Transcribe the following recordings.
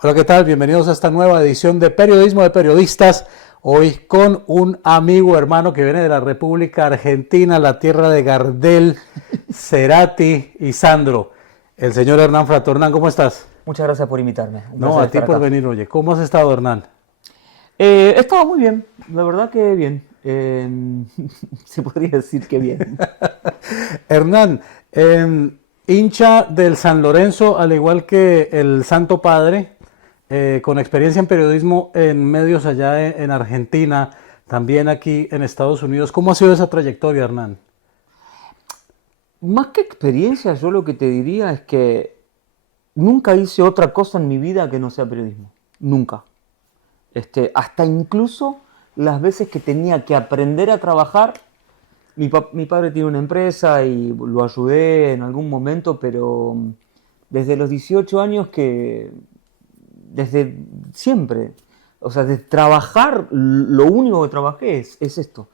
Hola, ¿qué tal? Bienvenidos a esta nueva edición de Periodismo de Periodistas. Hoy con un amigo hermano que viene de la República Argentina, la tierra de Gardel, Cerati y Sandro. El señor Hernán Frato. Hernán, ¿cómo estás? Muchas gracias por invitarme. Un No, placer a ti estar por acá. venir, oye. ¿Cómo has estado, Hernán? He estado muy bien, la verdad que bien. Se podría decir que bien. Hernán, hincha del San Lorenzo, al igual que el Santo Padre, con experiencia en periodismo en medios allá en Argentina, también aquí en Estados Unidos. ¿Cómo ha sido esa trayectoria, Hernán? Más que experiencia, yo lo que te diría es que nunca hice otra cosa en mi vida que no sea periodismo. Nunca. Hasta incluso las veces que tenía que aprender a trabajar. Mi padre tiene una empresa y lo ayudé en algún momento, pero desde los 18 años que desde siempre. O sea, de trabajar, lo único que trabajé es esto.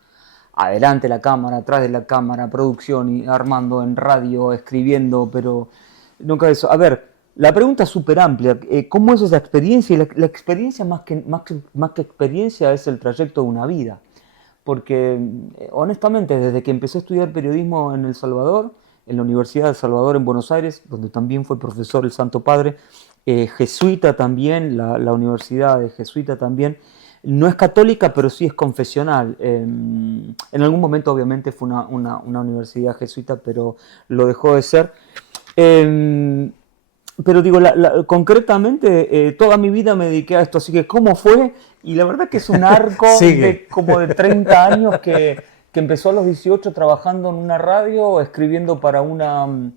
Adelante la cámara, atrás de la cámara, producción, y armando en radio, escribiendo, pero nunca eso. A ver, la pregunta es súper amplia. ¿Cómo es esa experiencia? Y la experiencia más que experiencia es el trayecto de una vida. Porque honestamente, desde que empecé a estudiar periodismo en El Salvador, en la Universidad de El Salvador en Buenos Aires, donde también fue profesor el Santo Padre, jesuita también, la universidad de jesuita también, no es católica, pero sí es confesional. En algún momento obviamente fue una universidad jesuita, pero lo dejó de ser. Eh, pero digo, concretamente, toda mi vida me dediqué a esto, así que ¿cómo fue? Y la verdad que es un arco Sigue. de como de 30 años que empezó a los 18 trabajando en una radio, escribiendo para una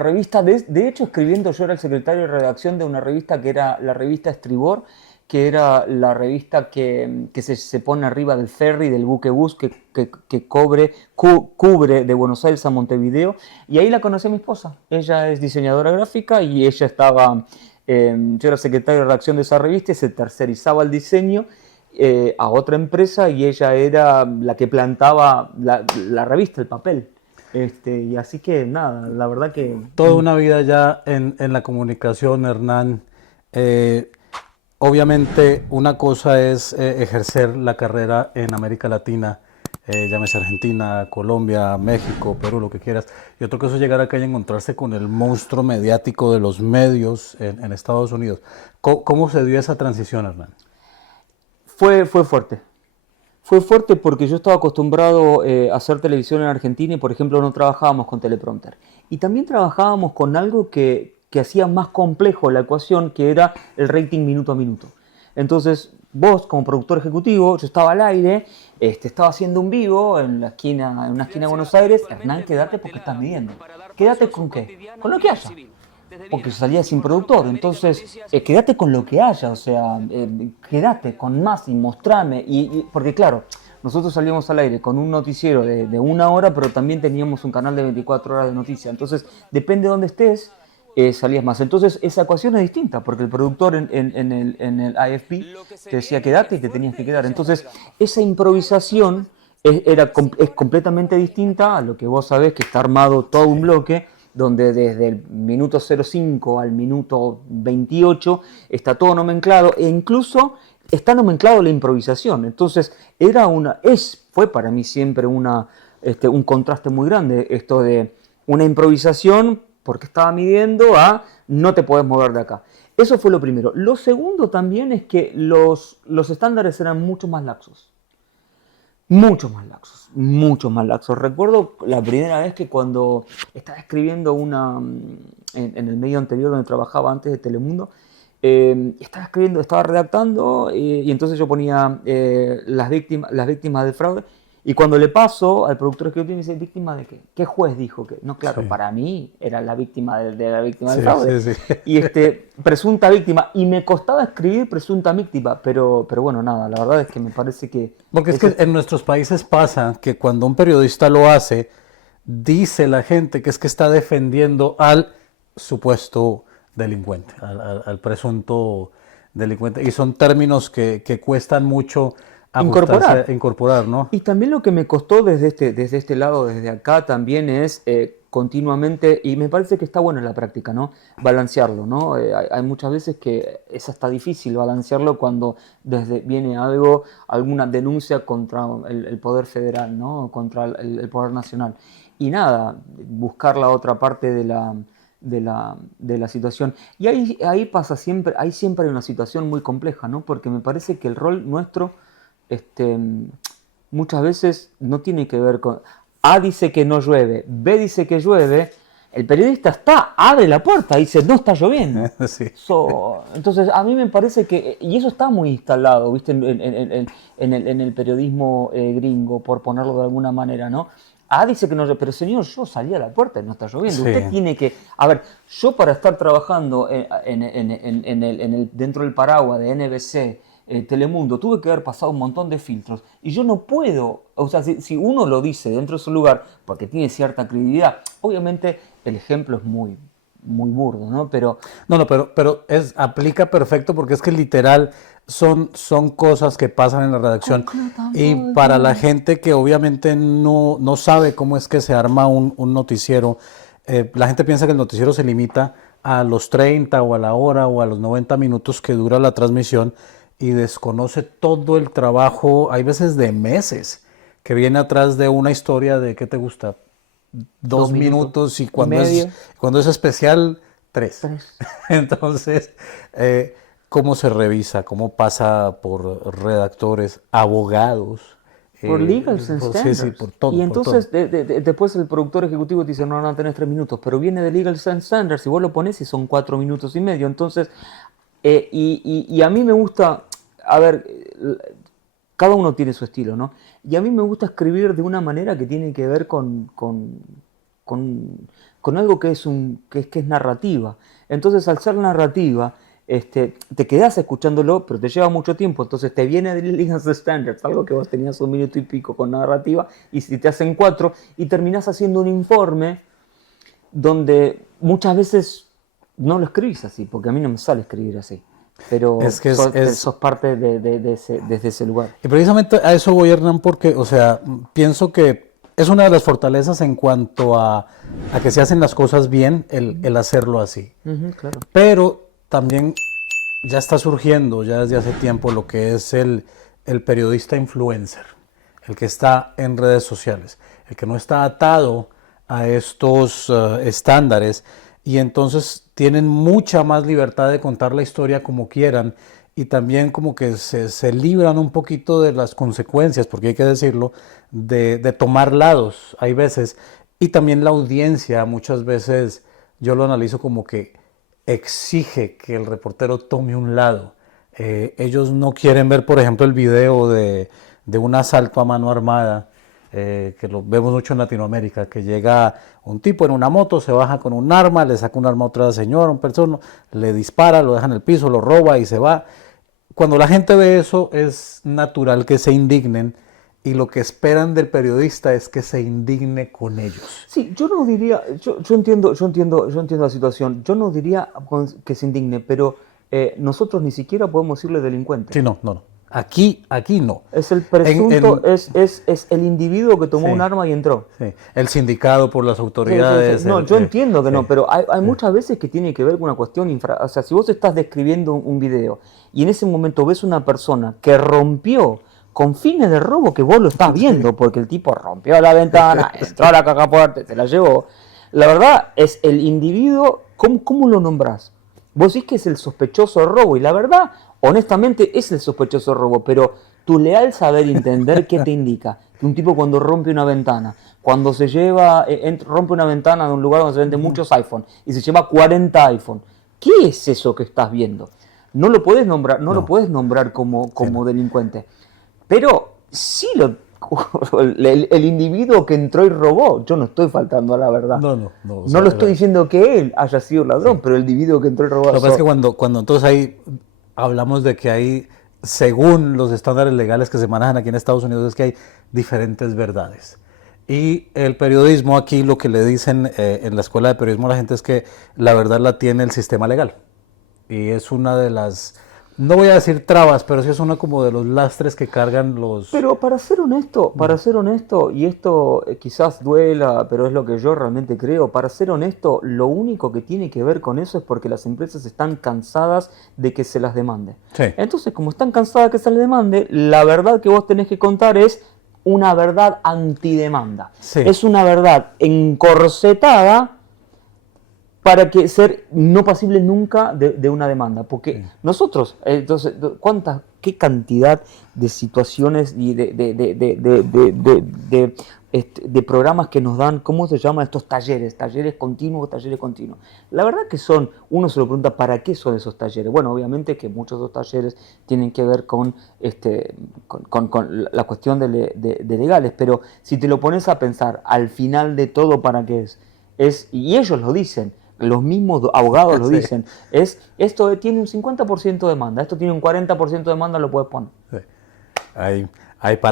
revista. De hecho, escribiendo, yo era el secretario de redacción de una revista que era la revista Estribor, que era la revista que se pone arriba del ferry, del buquebús que cubre de Buenos Aires a Montevideo. Y ahí la conocí a mi esposa. Ella es diseñadora gráfica y ella estaba, yo era secretario de redacción de esa revista y se tercerizaba el diseño a otra empresa y ella era la que plantaba la revista, el papel. Y así que nada, la verdad que Toda una vida ya en la comunicación, Hernán. Eh, Obviamente, una cosa es ejercer la carrera en América Latina, llámese Argentina, Colombia, México, Perú, lo que quieras. Y otra cosa es llegar acá y encontrarse con el monstruo mediático de los medios en Estados Unidos. ¿Cómo se dio esa transición, Hernán? fue fuerte. Fue fuerte porque yo estaba acostumbrado a hacer televisión en Argentina y, por ejemplo, no trabajábamos con teleprompter. Y también trabajábamos con algo que hacía más complejo la ecuación, que era el rating minuto a minuto. Entonces, vos, como productor ejecutivo, yo estaba al aire, estaba haciendo un vivo en una esquina de Buenos Aires. Hernán, quédate porque estás midiendo. ¿Quédate con qué? Con lo que haya, porque salía sin productor. Entonces, quédate con lo que haya, o sea, quédate con más y mostrame. Porque claro, nosotros salíamos al aire con un noticiero de 1 hora, pero también teníamos un canal de 24 horas de noticias. Entonces, depende de dónde estés, salías más. Entonces, esa ecuación es distinta, porque el productor en el AFP te decía quédate y te tenías que quedar. Entonces, esa improvisación es completamente distinta a lo que vos sabés, que está armado todo un bloque donde desde el minuto 05 al minuto 28 está todo nomenclado e incluso está nomenclado la improvisación. Entonces fue para mí siempre un contraste muy grande esto de una improvisación porque estaba midiendo a no te podés mover de acá. Eso fue lo primero. Lo segundo también es que los estándares eran mucho más laxos. Mucho más laxos, mucho más laxos. Recuerdo la primera vez que cuando estaba escribiendo en el medio anterior donde trabajaba antes de Telemundo, estaba redactando y entonces yo ponía las víctimas del fraude. Y cuando le paso al productor ejecutivo me dice, ¿víctima de qué? ¿Qué juez dijo que? No, claro, Sí, para mí era la víctima de la víctima del sí, fraude. sí, sí. Y presunta víctima. Y me costaba escribir presunta víctima, pero bueno, nada, la verdad es que me parece que Porque es que ese. en nuestros países pasa que cuando un periodista lo hace, dice la gente que es que está defendiendo al supuesto delincuente, al presunto delincuente. Y son términos que cuestan mucho ajustarse, Incorporar. incorporar, ¿no? Y también lo que me costó desde este lado, desde acá, también es continuamente, y me parece que está bueno en la práctica, ¿no? Balancearlo, ¿no? Hay muchas veces que es hasta difícil balancearlo cuando viene algo, alguna denuncia contra el poder federal, ¿no? Contra el poder nacional. Y nada, buscar la otra parte de la situación. Y ahí pasa siempre, ahí siempre hay una situación muy compleja, ¿no? Porque me parece que el rol nuestro, este, muchas veces no tiene que ver con... A dice que no llueve, B dice que llueve, el periodista abre la puerta y dice, no está lloviendo. Sí. Entonces, a mí me parece que, y eso está muy instalado, ¿viste? En el periodismo gringo, por ponerlo de alguna manera, ¿no? Dice que no llueve, pero señor, yo salí a la puerta y no está lloviendo. Sí. Usted tiene que, a ver, yo para estar trabajando dentro del paraguas de NBC, Telemundo, tuve que haber pasado un montón de filtros y yo no puedo, o sea, si uno lo dice dentro de su lugar porque tiene cierta credibilidad, obviamente el ejemplo es muy, muy burdo, ¿no? Pero pero aplica perfecto porque es que literal son cosas que pasan en la redacción y para la gente que obviamente no sabe cómo es que se arma un noticiero, la gente piensa que el noticiero se limita a los 30 o a la hora o a los 90 minutos que dura la transmisión y desconoce todo el trabajo, hay veces de meses, que viene atrás de una historia de, ¿qué te gusta? 2 minutos y cuando es especial, 3. Entonces, ¿cómo se revisa? ¿Cómo pasa por redactores, abogados? Por legals and standards. Sí, por todo. Y entonces después el productor ejecutivo te dice, no, tenés 3 minutos, pero viene de legals and standards y vos lo pones y son 4 minutos y medio. Entonces, y a mí me gusta, a ver, cada uno tiene su estilo, ¿no? Y a mí me gusta escribir de una manera que tiene que ver con algo que es narrativa. Entonces, al ser narrativa, te quedás escuchándolo, pero te lleva mucho tiempo. Entonces, te viene de Legals and Standards, algo que vos tenías 1 minuto y pico con narrativa, y si te hacen 4, y terminás haciendo un informe donde muchas veces no lo escribís así, porque a mí no me sale escribir así. Pero sos parte desde ese lugar. Y precisamente a eso voy, Hernán, porque, o sea, pienso que es una de las fortalezas en cuanto a que se hacen las cosas bien, el hacerlo así. Claro. Pero también ya está surgiendo, ya desde hace tiempo, lo que es el periodista influencer, el que está en redes sociales, el que no está atado a estos estándares, y entonces tienen mucha más libertad de contar la historia como quieran y también como que se libran un poquito de las consecuencias, porque hay que decirlo, de tomar lados, hay veces, y también la audiencia muchas veces, yo lo analizo como que exige que el reportero tome un lado. Ellos no quieren ver, por ejemplo, el video de un asalto a mano armada, que lo vemos mucho en Latinoamérica, que llega un tipo en una moto, se baja con un arma, le saca un arma a otra señora, un persona, le dispara, lo deja en el piso, lo roba y se va. Cuando la gente ve eso, es natural que se indignen, y lo que esperan del periodista es que se indigne con ellos. Sí, yo no diría, yo entiendo la situación, yo no diría que se indigne, pero nosotros ni siquiera podemos decirle delincuente. Sí, no. Aquí no. Es el presunto, es el individuo que tomó un arma y entró. Sí. El sindicado por las autoridades. Sí. No, yo entiendo que no, pero hay muchas veces que tiene que ver con una cuestión o sea, si vos estás describiendo un video y en ese momento ves una persona que rompió con fines de robo, que vos lo estás viendo, porque el tipo rompió la ventana, entró a la caja fuerte, te la llevó. La verdad es el individuo, ¿cómo lo nombrás? Vos decís que es el sospechoso de robo, y la verdad, honestamente, es el sospechoso de robo, pero tu leal saber entender qué te indica. Que un tipo cuando rompe una ventana, cuando se lleva, rompe una ventana de un lugar donde se venden muchos iPhones, y se lleva 40 iPhones, ¿qué es eso que estás viendo? No lo puedes nombrar, lo puedes nombrar como delincuente. Pero sí el individuo que entró y robó, yo no estoy faltando a la verdad. No lo estoy diciendo que él haya sido ladrón, pero el individuo que entró y robó. Lo que pasa es que cuando entonces ahí hablamos de que hay, según los estándares legales que se manejan aquí en Estados Unidos, es que hay diferentes verdades. Y el periodismo aquí, lo que le dicen en la escuela de periodismo a la gente es que la verdad la tiene el sistema legal. Y es una de las no voy a decir trabas, pero sí es uno como de los lastres que cargan los... Pero para ser honesto, y esto quizás duela, pero es lo que yo realmente creo, para ser honesto, lo único que tiene que ver con eso es porque las empresas están cansadas de que se las demande. Sí. Entonces, como están cansadas de que se les demande, la verdad que vos tenés que contar es una verdad antidemanda. Sí. Es una verdad encorsetada para que ser no pasible nunca de una demanda. Porque nosotros, entonces, qué cantidad de situaciones y de programas que nos dan, ¿cómo se llaman estos talleres? Talleres continuos. La verdad que uno se lo pregunta, ¿para qué son esos talleres? Bueno, obviamente que muchos de esos talleres tienen que ver con la cuestión de legales, pero si te lo pones a pensar, al final de todo, ¿para qué es? Y ellos lo dicen, los mismos abogados lo dicen, esto tiene un 50% de demanda, esto tiene un 40% de demanda, lo puedes poner. Sí.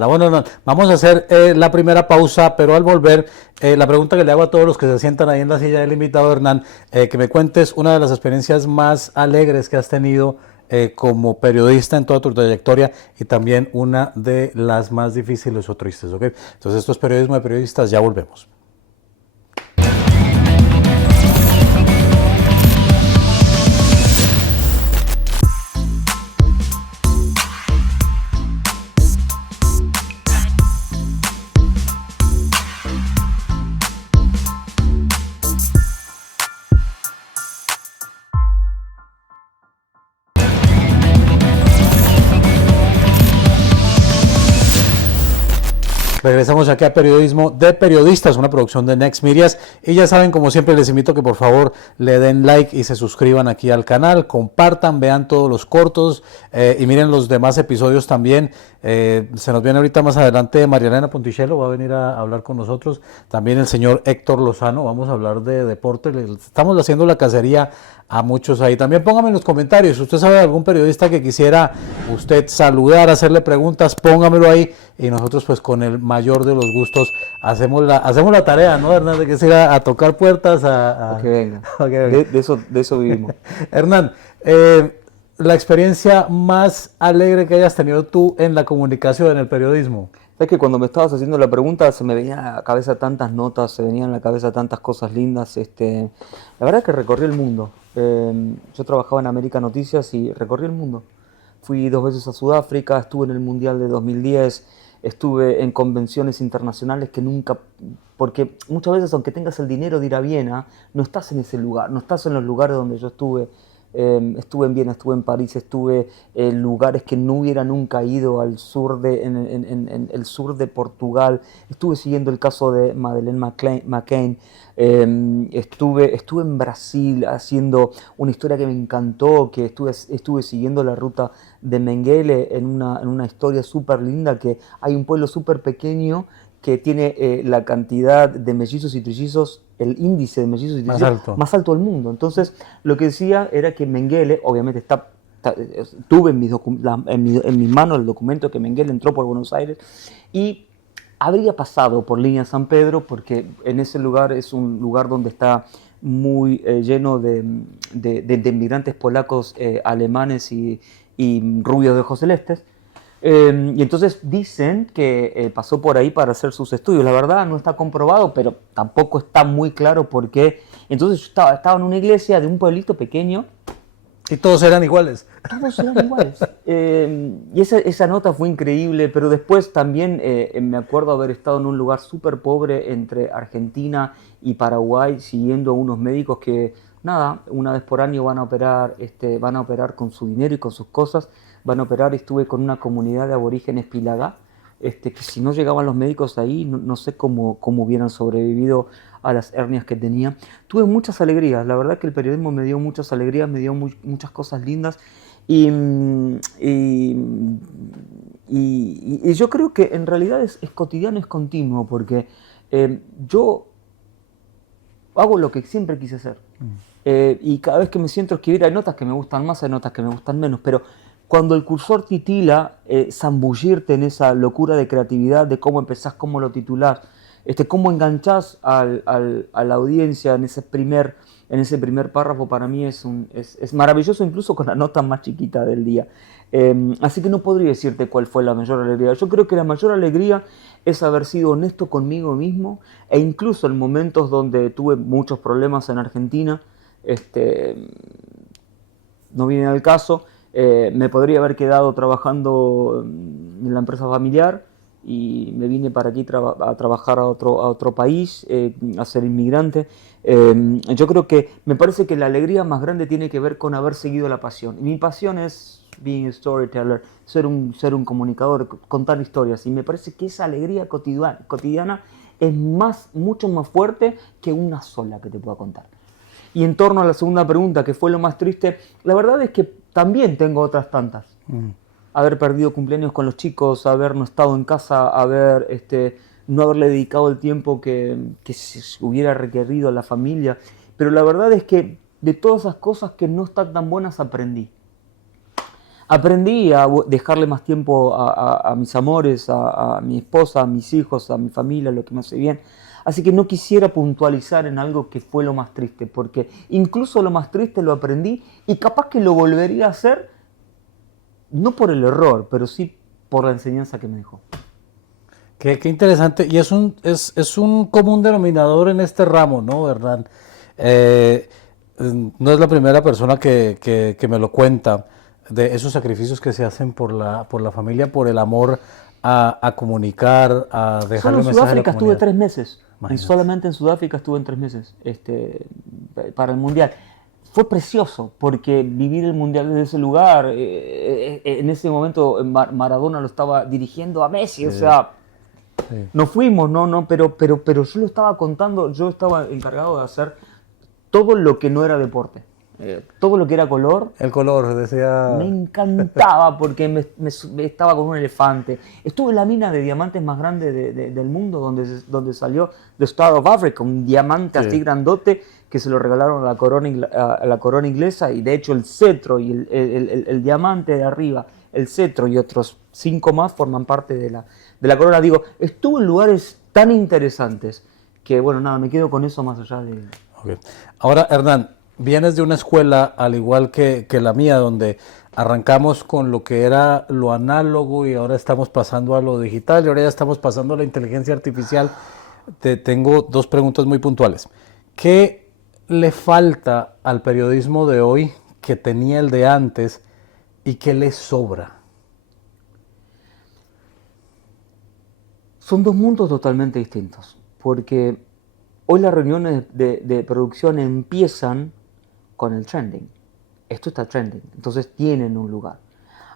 Bueno, vamos a hacer la primera pausa, pero al volver, la pregunta que le hago a todos los que se sientan ahí en la silla del invitado, Hernán, que me cuentes una de las experiencias más alegres que has tenido como periodista en toda tu trayectoria y también una de las más difíciles o tristes, ¿ok? Entonces esto es Periodismo de Periodistas, ya volvemos. Regresamos aquí a Periodismo de Periodistas, una producción de Next Medias, y ya saben, como siempre les invito que por favor le den like y se suscriban aquí al canal, compartan, vean todos los cortos y miren los demás episodios también. Se nos viene ahorita más adelante Marielena Ponticello, va a venir a hablar con nosotros, también el señor Héctor Lozano, vamos a hablar de deporte, estamos haciendo la cacería a muchos ahí. También póngame en los comentarios, si usted sabe de algún periodista que quisiera usted saludar, hacerle preguntas, póngamelo ahí y nosotros pues con el mayor de los gustos hacemos la tarea, ¿no, Hernán? De que se irá a tocar puertas, a que venga. De eso vivimos. Hernán, la experiencia más alegre que hayas tenido tú en la comunicación, en el periodismo. Es que cuando me estabas haciendo la pregunta se me venían a la cabeza tantas notas, se venían a la cabeza tantas cosas lindas. La verdad es que recorrí el mundo. Yo trabajaba en América Noticias y recorrí el mundo. Fui 2 veces a Sudáfrica, estuve en el Mundial de 2010, estuve en convenciones internacionales que nunca... Porque muchas veces, aunque tengas el dinero de ir a Viena, no estás en ese lugar, no estás en los lugares donde yo estuve. Estuve en Viena, estuve en París, estuve en lugares que no hubiera nunca ido al sur en el sur de Portugal. Estuve siguiendo el caso de Madeleine McCann. Estuve en Brasil haciendo una historia que me encantó, que estuve siguiendo la ruta de Mengele en una historia súper linda, que hay un pueblo súper pequeño que tiene la cantidad de mellizos y trillizos, el índice de mellizos y trillizos más alto del mundo. Entonces, lo que decía era que Mengele, obviamente tuve en mis manos el documento que Mengele entró por Buenos Aires y habría pasado por Línea San Pedro, porque en ese lugar es un lugar donde está muy lleno de inmigrantes polacos, alemanes y rubios de ojos celestes. Y entonces dicen que pasó por ahí para hacer sus estudios. La verdad no está comprobado, pero tampoco está muy claro por qué. Entonces yo estaba en una iglesia de un pueblito pequeño. Y todos eran iguales. Todos eran iguales. Y esa nota fue increíble, pero después también me acuerdo haber estado en un lugar súper pobre entre Argentina y Paraguay, siguiendo a unos médicos que, nada, una vez por año van a operar con su dinero y con sus cosas. Van a operar. Estuve con una comunidad de aborígenes Pilagá, que si no llegaban los médicos ahí, no sé cómo hubieran sobrevivido a las hernias que tenía. Tuve muchas alegrías, la verdad que el periodismo me dio muchas alegrías, me dio muchas cosas lindas y yo creo que en realidad es cotidiano, es continuo, porque yo hago lo que siempre quise hacer. Y cada vez que me siento a escribir, hay notas que me gustan más, hay notas que me gustan menos, pero cuando el cursor titila, zambullirte en esa locura de creatividad, de cómo empezás, cómo lo titulás, cómo enganchás a la audiencia en ese primer párrafo, para mí es maravilloso, incluso con la nota más chiquita del día. Así que no podría decirte cuál fue la mayor alegría. Yo creo que la mayor alegría es haber sido honesto conmigo mismo, e incluso en momentos donde tuve muchos problemas en Argentina, no viene al caso, me podría haber quedado trabajando en la empresa familiar y me vine para aquí a trabajar a otro país, a ser inmigrante. Yo creo que me parece que la alegría más grande tiene que ver con haber seguido la pasión. Y mi pasión es being a storyteller, ser un comunicador, contar historias. Y me parece que esa alegría cotidiana es mucho más fuerte que una sola que te pueda contar. Y en torno a la segunda pregunta, que fue lo más triste, la verdad es que también tengo otras tantas. Haber perdido cumpleaños con los chicos, haber no estado en casa, no haberle dedicado el tiempo que se hubiera requerido a la familia. Pero la verdad es que de todas esas cosas que no están tan buenas aprendí. Aprendí a dejarle más tiempo a mis amores, a mi esposa, a mis hijos, a mi familia, lo que me hace bien. Así que no quisiera puntualizar en algo que fue lo más triste, porque incluso lo más triste lo aprendí y capaz que lo volvería a hacer, no por el error, pero sí por la enseñanza que me dejó. Qué interesante, y es un común denominador en este ramo, ¿no, Hernán? No es la primera persona que me lo cuenta, de esos sacrificios que se hacen por la familia, por el amor a comunicar, a dejarle un mensaje a la comunidad. Solo en Sudáfrica estuve 3 meses. Imagínate. Solamente en Sudáfrica estuve en 3 meses para el Mundial. Fue precioso porque vivir el Mundial desde ese lugar, en ese momento Maradona lo estaba dirigiendo a Messi, o sea, nos fuimos, pero yo lo estaba contando, yo estaba encargado de hacer todo lo que no era deporte. Todo lo que era color. El color, decía. Me encantaba porque me estaba con un elefante. Estuve en la mina de diamantes más grande del mundo, donde salió The Star of Africa, un diamante así grandote que se lo regalaron a la corona inglesa, y de hecho el cetro y el diamante de arriba, el cetro y otros 5 más forman parte de la corona. Digo, estuve en lugares tan interesantes que, bueno, nada, me quedo con eso más allá de... Okay. Ahora, Hernán, vienes de una escuela, al igual que la mía, donde arrancamos con lo que era lo análogo y ahora estamos pasando a lo digital y ahora ya estamos pasando a la inteligencia artificial. Te tengo 2 preguntas muy puntuales. ¿Qué le falta al periodismo de hoy que tenía el de antes y qué le sobra? Son 2 mundos totalmente distintos, porque hoy las reuniones de producción empiezan con el trending. Esto está trending, entonces tienen un lugar.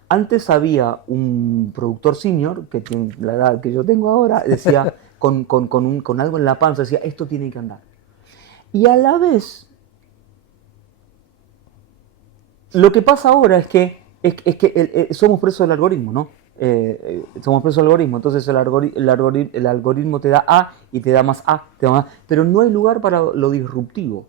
Antes había un productor senior, que tiene la edad que yo tengo ahora, decía, con algo en la panza, decía, esto tiene que andar. Y a la vez, lo que pasa ahora es que somos presos del algoritmo, ¿no? Somos presos del algoritmo, entonces el algoritmo te da A y te da más A, pero no hay lugar para lo disruptivo.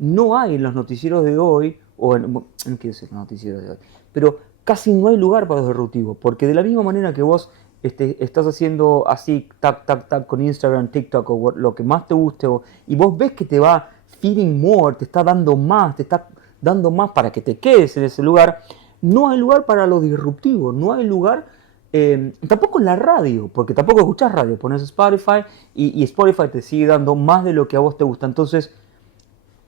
No hay en los noticieros de hoy, no quiero decir los noticieros de hoy, pero casi no hay lugar para lo disruptivo, porque de la misma manera que vos estás haciendo así, tac, tac, tac, con Instagram, TikTok o lo que más te guste, y vos ves que te va feeding more, te está dando más para que te quedes en ese lugar, no hay lugar para lo disruptivo, no hay lugar, tampoco en la radio, porque tampoco escuchás radio, pones Spotify y Spotify te sigue dando más de lo que a vos te gusta. Entonces,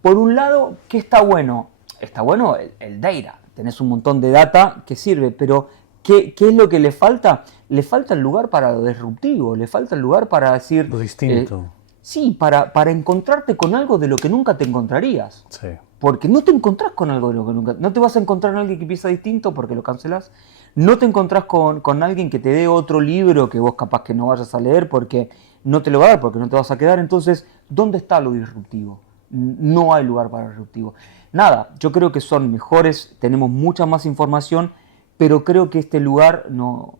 por un lado, ¿qué está bueno? Está bueno el data, tenés un montón de data que sirve, pero ¿qué es lo que le falta? Le falta el lugar para lo disruptivo, le falta el lugar para decir... Lo distinto. Sí, para encontrarte con algo de lo que nunca te encontrarías. Sí. Porque no te encontrás con algo de lo que nunca... No te vas a encontrar con alguien que piensa distinto porque lo cancelás. No te encontrás con alguien que te dé otro libro que vos capaz que no vayas a leer porque no te lo va a dar, porque no te vas a quedar. Entonces, ¿dónde está lo disruptivo? No hay lugar para lo disruptivo. Nada, yo creo que son mejores, tenemos mucha más información, pero creo que este lugar no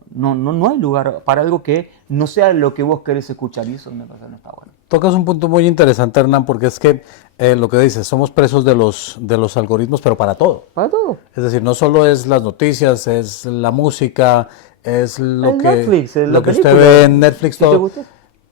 hay lugar para algo que no sea lo que vos querés escuchar, y eso me parece que no está bueno. Tocas un punto muy interesante, Hernán, porque es que lo que dices, somos presos de los algoritmos, pero para todo. Para todo. Es decir, no solo es las noticias, es la música, es lo que Netflix, usted ve en Netflix, todo.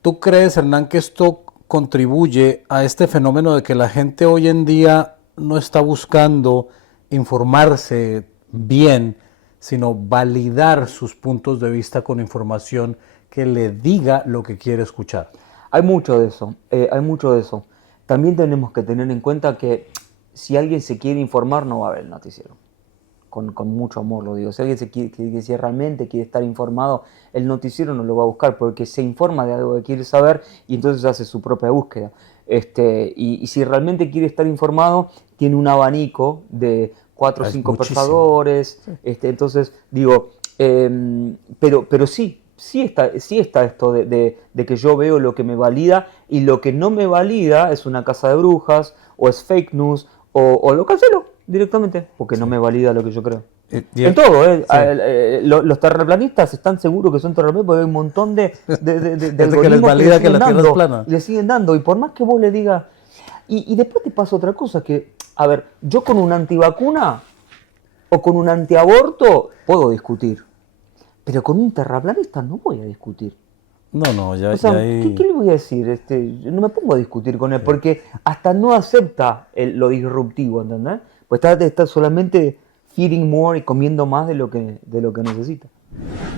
¿Tú crees, Hernán, que esto contribuye a este fenómeno de que la gente hoy en día no está buscando informarse bien, sino validar sus puntos de vista con información que le diga lo que quiere escuchar? Hay mucho de eso, hay mucho de eso. También tenemos que tener en cuenta que si alguien se quiere informar, no va a ver el noticiero. Con mucho amor lo digo. Si alguien si realmente quiere estar informado, el noticiero no lo va a buscar porque se informa de algo que quiere saber y entonces hace su propia búsqueda. Y si realmente quiere estar informado, tiene un abanico de 4 o Es 5 muchísimo. persadores. Entonces, digo, pero sí está esto de que yo veo lo que me valida y lo que no me valida es una casa de brujas o es fake news o lo cancelo directamente porque no me valida lo que yo creo. En todo, Sí. los terraplanistas están seguros que son terraplanistas porque hay un montón de Gente que les valida que la Tierra es plana. y le siguen dando. Y por más que vos le digas... Y después te pasa otra cosa que, a ver, yo con un antivacuna o con un antiaborto puedo discutir. Pero con un terraplanista no voy a discutir. No, ya, O sea, ya hay... ¿qué le voy a decir? Yo no me pongo a discutir con él porque hasta no acepta lo disruptivo, ¿entendés? Pues está solamente feeding more y comiendo más de lo que necesita.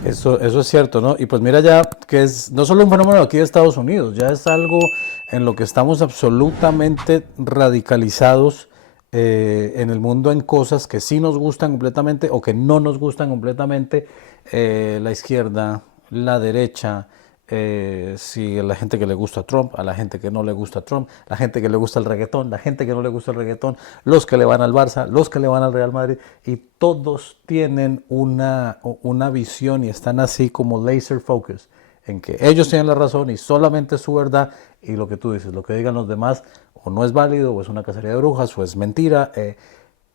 Eso es cierto, ¿no? Y pues mira ya que es no solo un fenómeno aquí de Estados Unidos, ya es algo en lo que estamos absolutamente radicalizados en el mundo en cosas que sí nos gustan completamente o que no nos gustan completamente, la izquierda, la derecha, si a la gente que le gusta Trump, a la gente que no le gusta Trump, la gente que le gusta el reggaetón, la gente que no le gusta el reggaetón, los que le van al Barça, los que le van al Real Madrid, y todos tienen una visión y están así como laser focus en que ellos tienen la razón y solamente es su verdad, y lo que tú dices, lo que digan los demás o no es válido o es una cacería de brujas o es mentira.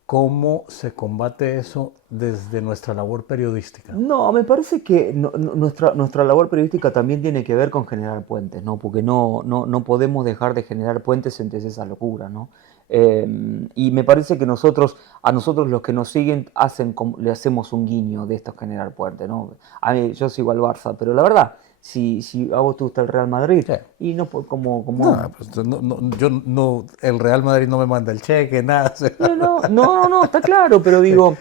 ¿Cómo se combate eso desde nuestra labor periodística? No, me parece que nuestra labor periodística también tiene que ver con generar puentes, ¿no? Porque no podemos dejar de generar puentes entre esa locura, ¿no? Y me parece que a nosotros los que nos siguen le hacemos un guiño de esto generar puentes, ¿no? A mí, yo sigo al Barça, pero la verdad, si a vos te gusta el Real Madrid, Sí. y no como No, pues yo no, el Real Madrid no me manda el cheque, nada. O sea, No, está claro, pero digo,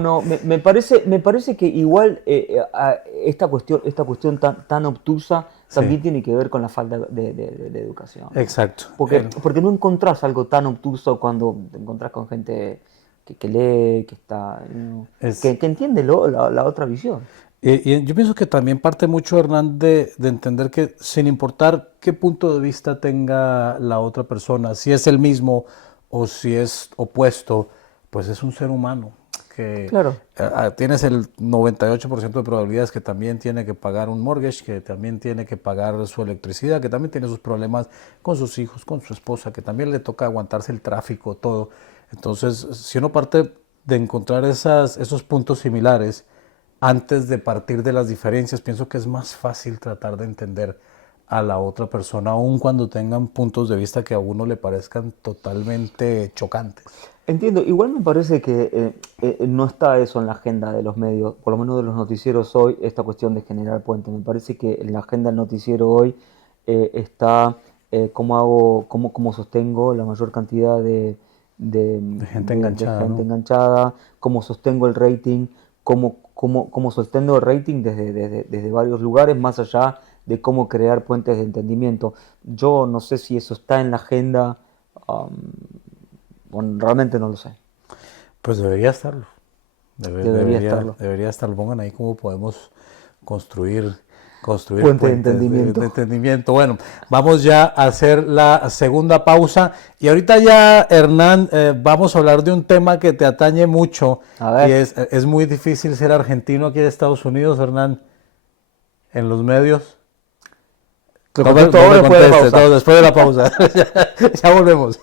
no, me parece que igual esta cuestión tan obtusa también sí, tiene que ver con la falta de educación, ¿no? exacto. Porque no encontrás algo tan obtuso cuando te encontrás con gente que lee, que está, ¿no? Es, que entiende la otra visión. y yo pienso que también parte mucho, Hernán, de entender que sin importar qué punto de vista tenga la otra persona, si es el mismo o si es opuesto, pues es un ser humano que Claro. tienes el 98% de probabilidades que también tiene que pagar un mortgage, que también tiene que pagar su electricidad, que también tiene sus problemas con sus hijos, con su esposa, que también le toca aguantarse el tráfico, todo. Entonces, si uno parte de encontrar esos puntos similares, antes de partir de las diferencias, pienso que es más fácil tratar de entender a la otra persona, aun cuando tengan puntos de vista que a uno le parezcan totalmente chocantes. Entiendo, igual me parece que no está eso en la agenda de los medios, por lo menos de los noticieros hoy, esta cuestión de generar puentes. Me parece que en la agenda del noticiero hoy está cómo sostengo la mayor cantidad De gente de enganchada, gente ¿no? enganchada, cómo sostengo el rating, cómo sostengo el rating desde varios lugares, más allá de cómo crear puentes de entendimiento. Yo no sé si eso está en la agenda. um, bueno, realmente no lo sé. Pues debería estarlo. Debería estarlo. Debería estarlo. Pongan ahí cómo podemos construir Puente de puentes entendimiento. de entendimiento. Bueno, vamos ya a hacer la segunda pausa. Y ahorita ya, Hernán, vamos a hablar de un tema que te atañe mucho. A ver. Y es muy difícil ser argentino aquí en Estados Unidos, Hernán, en los medios. Te contesto ahora después de la pausa. no, después de la pausa. Ya volvemos.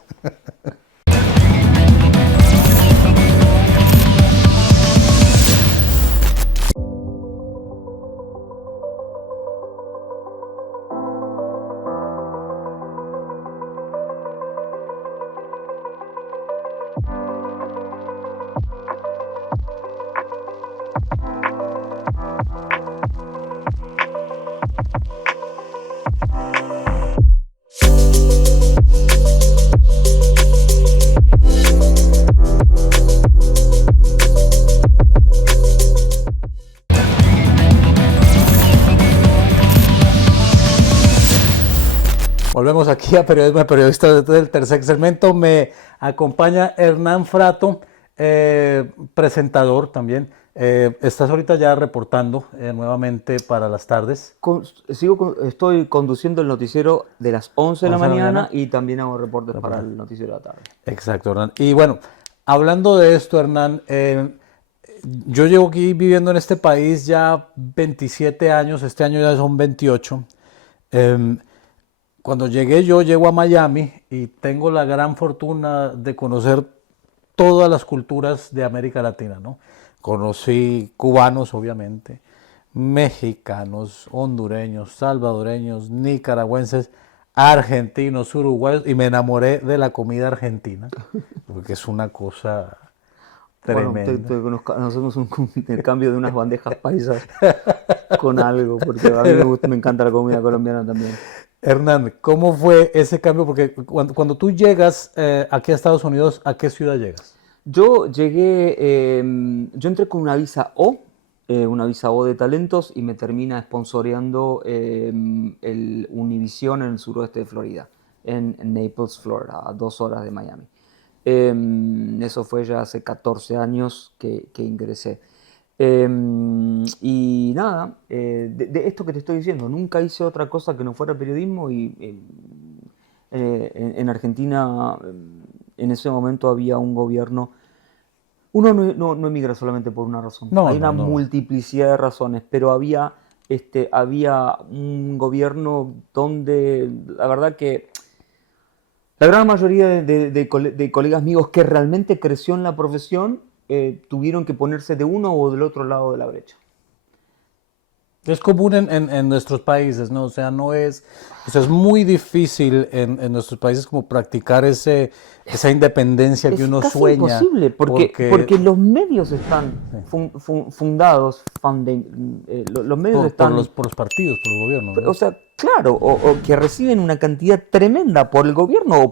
Volvemos aquí a Periodismo de Periodistas del tercer segmento. Me acompaña Hernán Frato, presentador también. Estás ahorita ya reportando nuevamente para las tardes. Estoy conduciendo el noticiero de las 11 de la 11 de la mañana mañana. y también hago reportes para el noticiero de la tarde. Exacto, Hernán. Y bueno, hablando de esto, Hernán, yo llevo aquí viviendo en este país ya 27 años, este año ya son 28. Cuando llego a Miami y tengo la gran fortuna de conocer todas las culturas de América Latina, ¿no? Conocí cubanos, obviamente, mexicanos, hondureños, salvadoreños, nicaragüenses, argentinos, uruguayos, y me enamoré de la comida argentina, porque es una cosa Bueno, tremenda. nos hacemos un intercambio de unas bandejas paisas con algo, porque a mí me encanta la comida colombiana también. Hernán, ¿cómo fue ese cambio? Porque cuando tú llegas aquí a Estados Unidos, ¿a qué ciudad llegas? Yo entré con una visa O de talentos y me termina sponsoreando el Univision en el suroeste de Florida, en Naples, Florida, a 2 horas de Miami. Eso fue ya hace 14 años que ingresé. Y nada, de esto que te estoy diciendo, nunca hice otra cosa que no fuera periodismo y en Argentina en ese momento había un gobierno. Uno no emigra solamente por una razón, No, hay no, una no. multiplicidad de razones, pero había un gobierno donde la verdad que la gran mayoría de colegas míos que realmente creció en la profesión tuvieron que ponerse de uno o del otro lado de la brecha. Es común en nuestros países, ¿no? O sea, es muy difícil en nuestros países como practicar esa independencia que Es uno casi sueña, imposible porque los medios están fundados, los medios están, por los partidos, por los gobiernos, o ¿no? sea, claro, o que reciben una cantidad tremenda por el gobierno o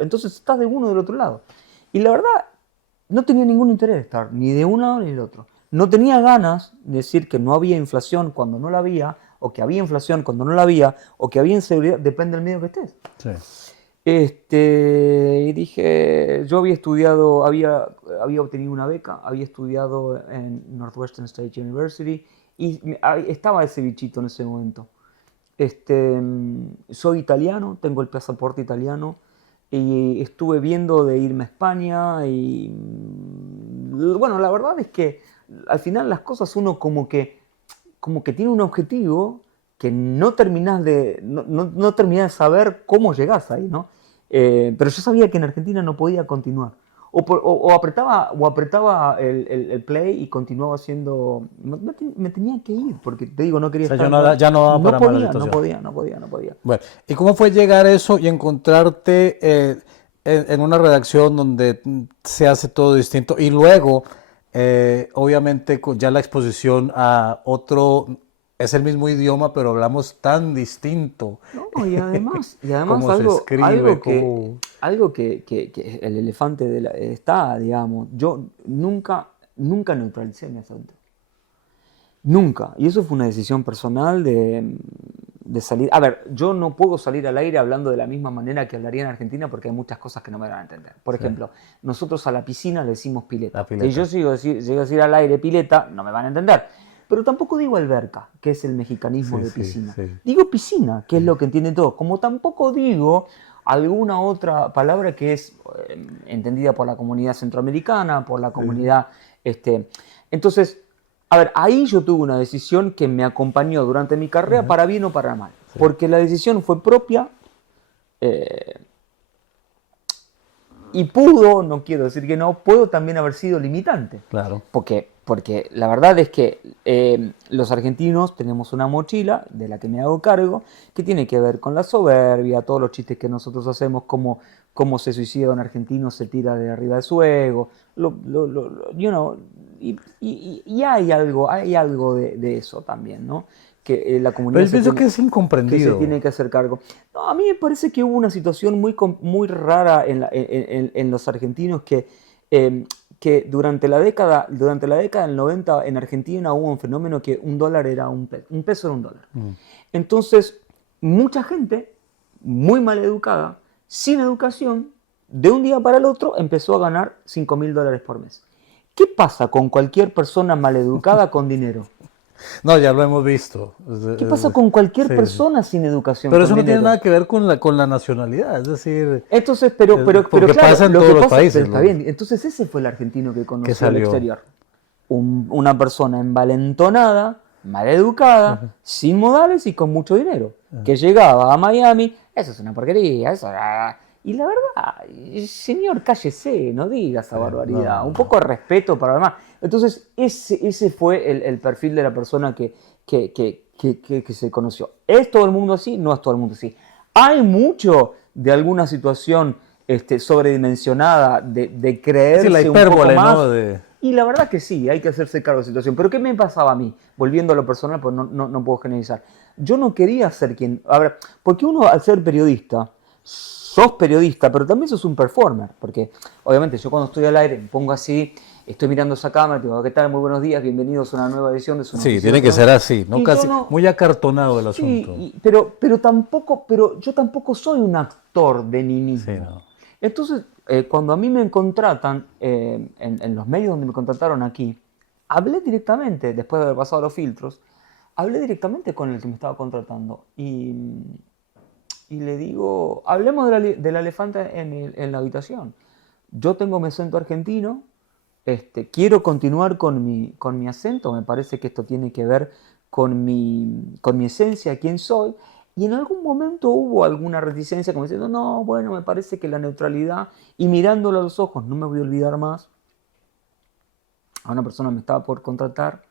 entonces estás de uno o del otro lado. Y la verdad, no tenía ningún interés de estar ni de un lado ni del otro. No tenía ganas de decir que no había inflación cuando no la había, o que había inflación cuando no la había, o que había inseguridad, depende del medio que estés. Sí. Y dije, yo había obtenido una beca, había estudiado en Northwestern State University y estaba ese bichito en ese momento. Soy italiano, tengo el pasaporte italiano y estuve viendo de irme a España y bueno, la verdad es que al final las cosas uno como que tiene un objetivo que no terminás de saber cómo llegás ahí, ¿no? Pero yo sabía que en Argentina no podía continuar. O apretaba el play y continuaba haciendo. Me tenía que ir, porque te digo, no quería O sea, estar. ya no daba para más la No situación. podía, no podía, no podía. Bueno, ¿y cómo fue llegar a eso y encontrarte en una redacción donde se hace todo distinto? Y luego, obviamente, ya la exposición a otro, es el mismo idioma, pero hablamos tan distinto. No, y además Cómo se escribe, cómo... algo que el elefante está, digamos, yo nunca neutralicé mi acento. Nunca. Y eso fue una decisión personal de salir. A ver, yo no puedo salir al aire hablando de la misma manera que hablaría en Argentina porque hay muchas cosas que no me van a entender. Por ejemplo, nosotros a la piscina le decimos pileta. La pileta. Si yo llego a decir al aire pileta, no me van a entender. Pero tampoco digo alberca, que es el mexicanismo de piscina. Sí. Digo piscina, que es lo que entienden todos. Como tampoco digo alguna otra palabra que es entendida por la comunidad centroamericana, por la comunidad... Entonces, a ver, ahí yo tuve una decisión que me acompañó durante mi carrera, para bien o para mal. Porque la decisión fue propia y no quiero decir que no, pudo también haber sido limitante. Claro. Porque la verdad es que los argentinos tenemos una mochila, de la que me hago cargo, que tiene que ver con la soberbia, todos los chistes que nosotros hacemos, cómo se suicida un argentino, se tira de arriba de su ego, y hay algo de eso también, ¿no? Que la comunidad Pero yo pienso que es incomprendido. que se tiene que hacer cargo. No, a mí me parece que hubo una situación muy rara en los argentinos que durante la década del 90 en Argentina hubo un fenómeno que un dólar era un peso era un dólar. Entonces, mucha gente muy mal educada, sin educación, de un día para el otro empezó a ganar $5.000 por mes. ¿Qué pasa con cualquier persona maleducada con dinero? No, ya lo hemos visto. ¿Qué pasa con cualquier Sí, sí. persona sin educación Pero con eso no tiene dinero? nada que ver con la nacionalidad, es decir, Entonces, pero porque claro, pasa en lo todos que los pasa, países, pero está bien. Entonces ese fue el argentino que conoció al salió. exterior. Una persona envalentonada, maleducada, sin modales y con mucho dinero, que llegaba a Miami, eso es una porquería, eso era... Y la verdad, señor, cállese, no diga esa barbaridad, no, un poco de respeto para los demás. Entonces, ese fue el perfil de la persona que se conoció. ¿Es todo el mundo así? No es todo el mundo así. Hay mucho de alguna situación sobredimensionada de creerse Sí, la un poco hipérbole, más. ¿no? Y la verdad que sí, hay que hacerse cargo de la situación. Pero ¿qué me pasaba a mí? Volviendo a lo personal, pues no puedo generalizar. Yo no quería ser quien... A ver, porque uno al ser periodista, sos periodista, pero también sos un performer. Porque obviamente yo cuando estoy al aire me pongo así, estoy mirando esa cámara, digo, ¿qué tal? Muy buenos días, bienvenidos a una nueva edición de su Sí, tiene que ser así, ¿no? Y Casi yo no- muy acartonado el Sí, asunto. pero yo tampoco soy un actor de mí mismo. Sí, no. Entonces, cuando a mí me contratan, en los medios donde me contrataron aquí, hablé directamente, después de haber pasado los filtros, hablé directamente con el que me estaba contratando y le digo, hablemos del elefante en la habitación. Yo tengo mi acento argentino, quiero continuar con mi acento, me parece que esto tiene que ver con mi esencia, quién soy, y en algún momento hubo alguna reticencia como diciendo, no, bueno, me parece que la neutralidad, y mirándolo a los ojos, no me voy a olvidar más, a una persona me estaba por contratar,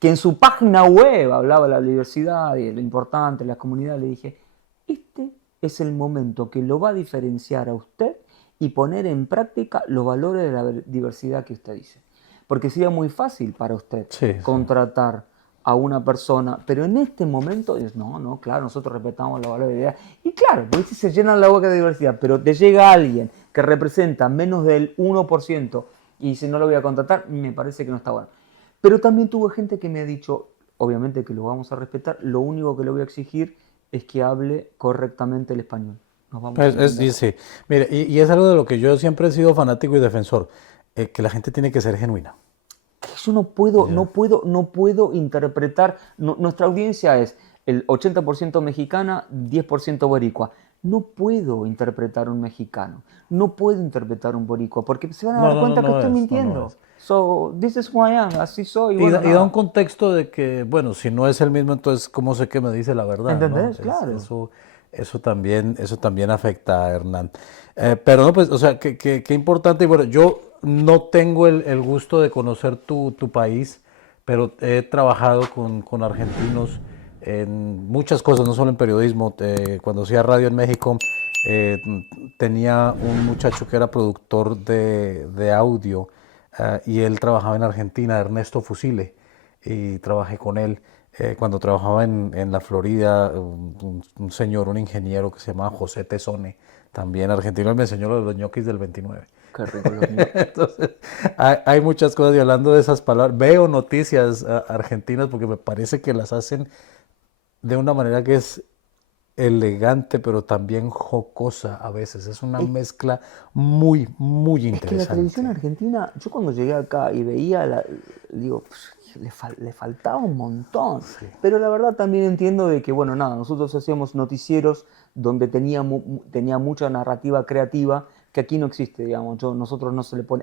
que en su página web hablaba de la diversidad y de lo importante de la comunidad, le dije, este es el momento que lo va a diferenciar a usted y poner en práctica los valores de la diversidad que usted dice. Porque sería muy fácil para usted contratar a una persona, pero en este momento, no, claro, nosotros respetamos los valores de diversidad. Y claro, porque se llenan la boca de diversidad, pero te llega alguien que representa menos del 1% y dice, no lo voy a contratar, me parece que no está bueno. Pero también tuvo gente que me ha dicho, obviamente que lo vamos a respetar, lo único que le voy a exigir es que hable correctamente el español. Nos vamos a entender. Sí. Mire, y es algo de lo que yo siempre he sido fanático y defensor, que la gente tiene que ser genuina. Que yo no puedo interpretar, nuestra audiencia es el 80% mexicana, 10% boricua. No puedo interpretar un mexicano, no puedo interpretar un boricua, porque se van a dar cuenta que estoy mintiendo. So, this is who I am, así soy. Y da un contexto de que, bueno, si no es el mismo, entonces, ¿cómo sé que me dice la verdad? ¿Entendés? ¿No? Claro. Eso también afecta a Hernán. Pero no, pues, o sea, qué importante. Y bueno, yo no tengo el gusto de conocer tu país, pero he trabajado con argentinos en muchas cosas, no solo en periodismo. Cuando hacía radio en México, tenía un muchacho que era productor de audio y él trabajaba en Argentina, Ernesto Fusile, y trabajé con él. Cuando trabajaba en la Florida, un señor, un ingeniero que se llamaba José Tesone, también argentino, él me enseñó lo de los ñoquis del 29. Qué rico los ñoquis. Entonces, hay muchas cosas, y hablando de esas palabras, veo noticias argentinas porque me parece que las hacen de una manera que es elegante, pero también jocosa a veces. Es una mezcla muy, muy interesante. Es que la televisión argentina, yo cuando llegué acá y veía, digo, le faltaba un montón. Sí. Pero la verdad también entiendo de que, bueno, nada, nosotros hacíamos noticieros donde tenía mucha narrativa creativa, que aquí no existe, digamos.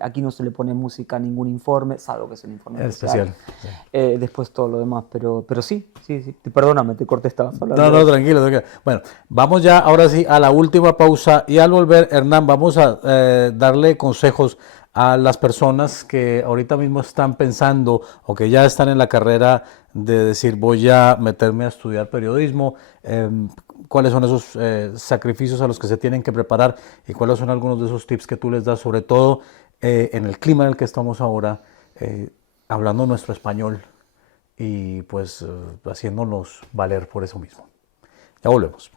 Aquí no se le pone música a ningún informe, salvo que es el informe especial. Sí. Después todo lo demás, pero sí. Perdóname, te corté, estabas hablando. No, tranquilo. Bueno, vamos ya ahora sí a la última pausa y al volver, Hernán, vamos a darle consejos a las personas que ahorita mismo están pensando o que ya están en la carrera de decir voy a meterme a estudiar periodismo, cuáles son esos sacrificios a los que se tienen que preparar y cuáles son algunos de esos tips que tú les das, sobre todo en el clima en el que estamos ahora, hablando nuestro español y pues haciéndonos valer por eso mismo. Ya volvemos.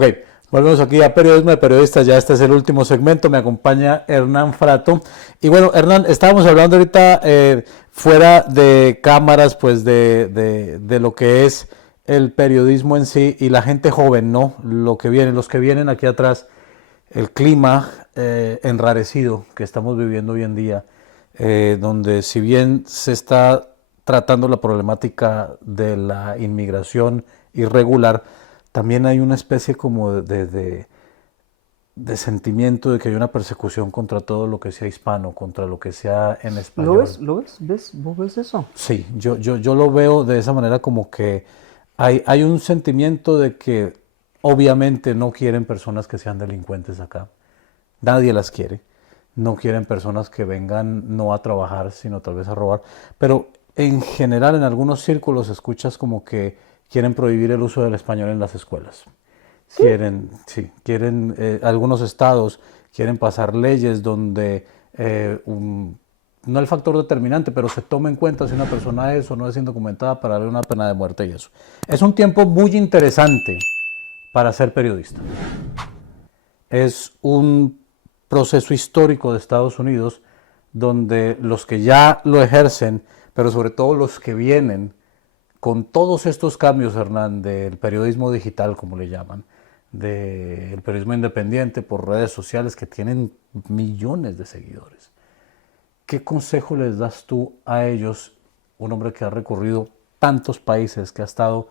Ok, volvemos aquí a Periodismo de Periodistas, ya este es el último segmento, me acompaña Hernán Frato. Y bueno, Hernán, estábamos hablando ahorita fuera de cámaras, pues de lo que es el periodismo en sí y la gente joven, ¿no? Lo que viene, los que vienen aquí atrás, el clima enrarecido que estamos viviendo hoy en día, donde si bien se está tratando la problemática de la inmigración irregular, también hay una especie como de sentimiento de que hay una persecución contra todo lo que sea hispano, contra lo que sea en ¿Lo español. ves? ¿Lo ves? ¿Vos ves eso? Sí, yo lo veo de esa manera como que hay un sentimiento de que obviamente no quieren personas que sean delincuentes acá. Nadie las quiere. No quieren personas que vengan no a trabajar, sino tal vez a robar. Pero en general en algunos círculos escuchas como que quieren prohibir el uso del español en las escuelas. Sí. Quieren algunos estados quieren pasar leyes donde no el factor determinante, pero se toma en cuenta si una persona es o no es indocumentada para darle una pena de muerte y eso. Es un tiempo muy interesante para ser periodista. Es un proceso histórico de Estados Unidos donde los que ya lo ejercen, pero sobre todo los que vienen, con todos estos cambios, Hernán, del periodismo digital, como le llaman, del periodismo independiente por redes sociales que tienen millones de seguidores. ¿Qué consejo les das tú a ellos, un hombre que ha recorrido tantos países, que ha estado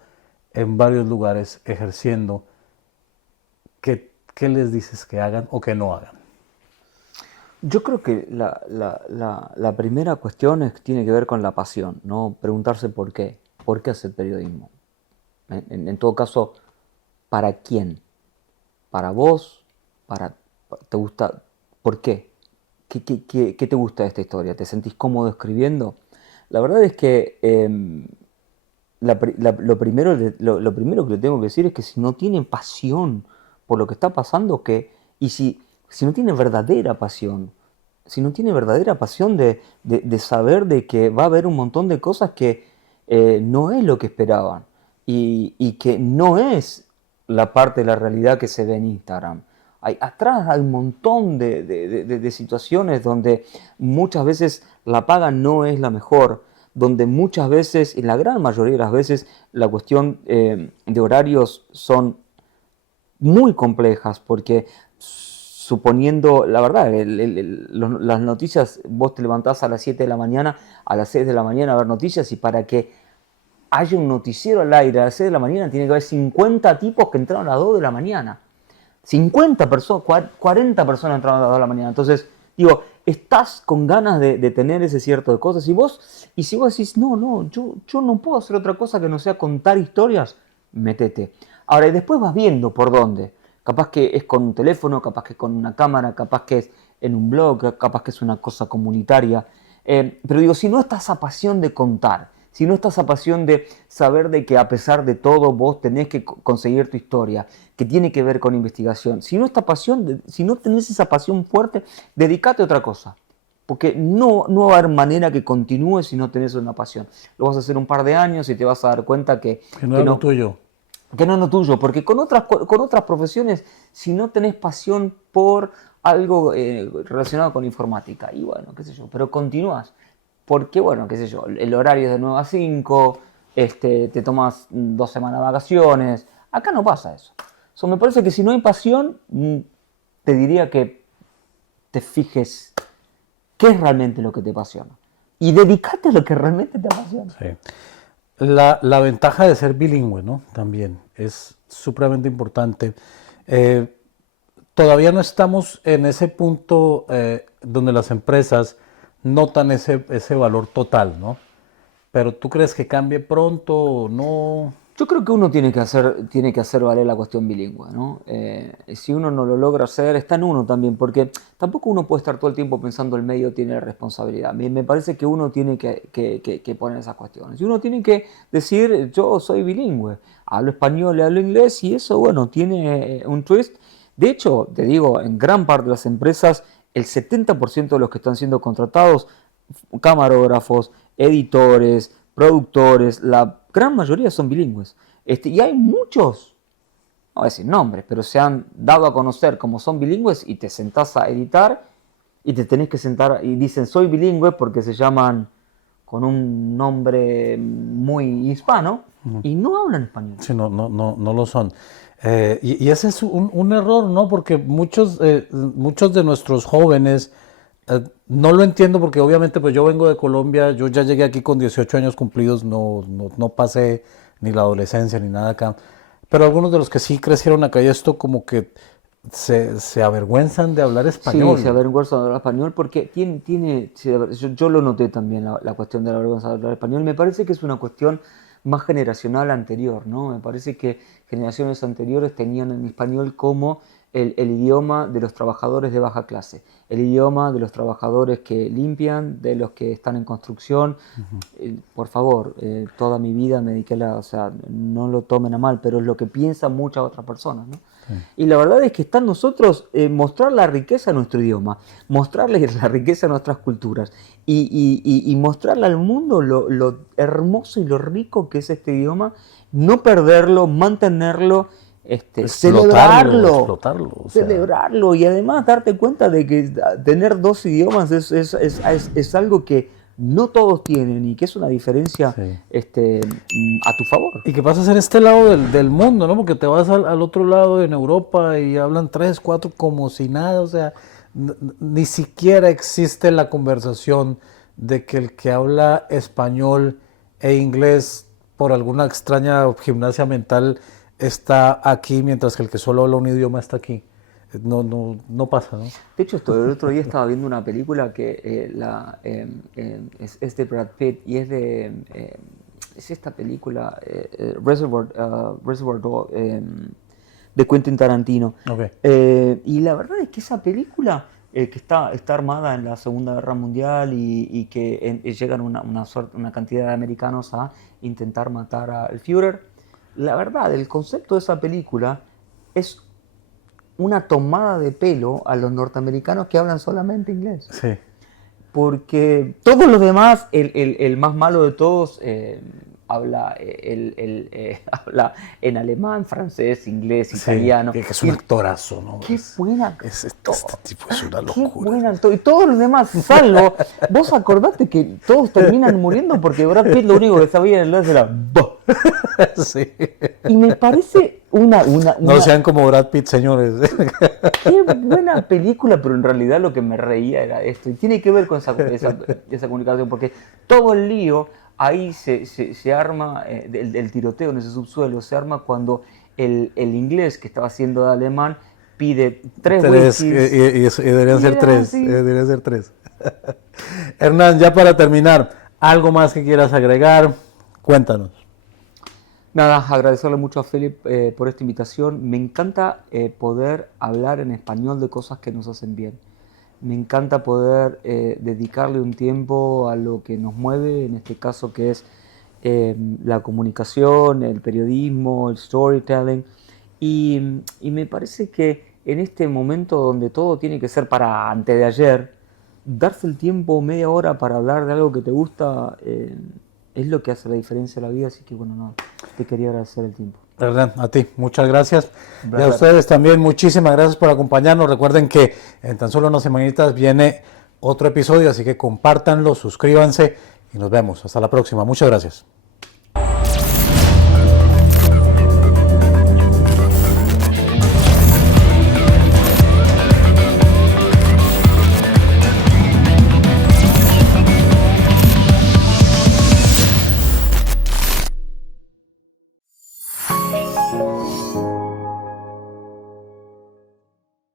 en varios lugares ejerciendo? ¿Qué les dices que hagan o que no hagan? Yo creo que la primera cuestión tiene que ver con la pasión, ¿no? Preguntarse por qué. ¿Por qué hacer periodismo? En todo caso, ¿para quién? ¿Para vos? ¿Te gusta? ¿Por qué? ¿Qué te gusta de esta historia? ¿Te sentís cómodo escribiendo? La verdad es que lo primero que le tengo que decir es que si no tienen pasión por lo que está pasando, y si no tienen verdadera pasión, de saber de que va a haber un montón de cosas que no es lo que esperaban y que no es la parte de la realidad que se ve en Instagram. Atrás hay un montón de situaciones donde muchas veces la paga no es la mejor, donde muchas veces, en la gran mayoría de las veces, la cuestión de horarios son muy complejas, porque suponiendo, la verdad, las noticias, vos te levantás a las 7 de la mañana, a las 6 de la mañana a ver noticias, y para que haya un noticiero al aire a las 6 de la mañana tiene que haber 50 tipos que entraron a las 2 de la mañana. 50 personas, 40 personas entraron a las 2 de la mañana. Entonces, digo, estás con ganas de tener ese cierto de cosas. Y si vos decís, no, yo no puedo hacer otra cosa que no sea contar historias, metete. Ahora, y después vas viendo por dónde. Capaz que es con un teléfono, capaz que es con una cámara, capaz que es en un blog, capaz que es una cosa comunitaria. Pero digo, si no está esa pasión de contar, si no está esa pasión de saber de que a pesar de todo vos tenés que conseguir tu historia, que tiene que ver con investigación, si no tenés esa pasión fuerte, dedicate a otra cosa. Porque no va a haber manera que continúes si no tenés una pasión. Lo vas a hacer un par de años y te vas a dar cuenta que no es lo tuyo. Que no es lo tuyo, porque con otras profesiones, si no tenés pasión por algo relacionado con informática, y bueno, qué sé yo, pero continúas, porque bueno, qué sé yo, el horario es de 9 a 5, te tomas 2 semanas de vacaciones, acá no pasa eso. Me parece que si no hay pasión, te diría que te fijes qué es realmente lo que te apasiona, y dedicate a lo que realmente te apasiona. Sí. La ventaja de ser bilingüe, ¿no? También es supremamente importante. Todavía no estamos en ese punto donde las empresas notan ese valor total, ¿no? Pero ¿tú crees que cambie pronto o no? Yo creo que uno tiene que hacer valer la cuestión bilingüe, ¿no? Si uno no lo logra hacer, está en uno también, porque tampoco uno puede estar todo el tiempo pensando el medio tiene responsabilidad. Me parece que uno tiene que poner esas cuestiones. Y uno tiene que decir, yo soy bilingüe, hablo español y hablo inglés, y eso, bueno, tiene un twist. De hecho, te digo, en gran parte de las empresas, el 70% de los que están siendo contratados, camarógrafos, editores, productores, la gran mayoría son bilingües. Y hay muchos no voy a decir nombres, pero se han dado a conocer como son bilingües y te sentás a editar y te tenés que sentar y dicen soy bilingüe porque se llaman con un nombre muy hispano y no hablan español. Sí, no lo son. Y ese es un error, ¿no? Porque muchos de nuestros jóvenes no lo entiendo porque obviamente pues yo vengo de Colombia, yo ya llegué aquí con 18 años cumplidos, no pasé ni la adolescencia ni nada acá. Pero algunos de los que sí crecieron acá y esto como que se avergüenzan de hablar español. Sí, se avergüenza de hablar español porque yo lo noté también, la cuestión de la vergüenza de hablar español. Me parece que es una cuestión más generacional anterior, ¿no? Me parece que generaciones anteriores tenían el español como el idioma de los trabajadores de baja clase, el idioma de los trabajadores que limpian, de los que están en construcción. Por favor, toda mi vida me dediqué o sea, no lo tomen a mal, pero es lo que piensan muchas otras personas, ¿no? Sí. Y la verdad es que está en nosotros mostrar la riqueza de nuestro idioma, mostrarle la riqueza de nuestras culturas y mostrarle al mundo lo hermoso y lo rico que es este idioma, no perderlo, mantenerlo, celebrarlo, o sea, celebrarlo y además darte cuenta de que tener dos idiomas es algo que no todos tienen y que es una diferencia sí. A tu favor. Y que pasas en este lado del mundo, ¿no? Porque te vas al otro lado en Europa y hablan 3, 4 como si nada, o sea, ni siquiera existe la conversación de que el que habla español e inglés por alguna extraña gimnasia mental está aquí, mientras que el que solo habla un idioma está aquí. No pasa, ¿no? De hecho, el otro día estaba viendo una película que es de Brad Pitt y es esta película, Reservoir Dogs, de Quentin Tarantino. Okay. Y la verdad es que esa película, que está armada en la Segunda Guerra Mundial y que llegan una cantidad de americanos a intentar matar al Führer, la verdad, el concepto de esa película es una tomada de pelo a los norteamericanos que hablan solamente inglés. Sí. Porque todos los demás, el más malo de todos, habla en alemán, francés, inglés, italiano. Que es un actorazo, ¿no? Qué buena. Este tipo es una locura. Qué buen actor. Y todos los demás, salvo, vos acordate que todos terminan muriendo porque Brad Pitt lo único que sabía en inglés era sí. Y me parece una... No sean como Brad Pitt, señores. Qué buena película, pero en realidad lo que me reía era esto. Y tiene que ver con esa comunicación, porque todo el lío ahí se arma, el tiroteo en ese subsuelo, se arma cuando el inglés que estaba haciendo de alemán pide 3 whiskies. Y deberían ser 3. Deberían ser 3. Hernán, ya para terminar, ¿algo más que quieras agregar? Cuéntanos. Nada, agradecerle mucho a Philip por esta invitación. Me encanta poder hablar en español de cosas que nos hacen bien. Me encanta poder dedicarle un tiempo a lo que nos mueve, en este caso que es la comunicación, el periodismo, el storytelling. Y me parece que en este momento donde todo tiene que ser para antes de ayer, darse el tiempo, media hora para hablar de algo que te gusta, es lo que hace la diferencia en la vida. Así que bueno, no, te quería agradecer el tiempo. Hernán, a ti, muchas gracias. Y a ustedes también, muchísimas gracias por acompañarnos. Recuerden que en tan solo unas semanitas viene otro episodio, así que compártanlo, suscríbanse y nos vemos. Hasta la próxima. Muchas gracias.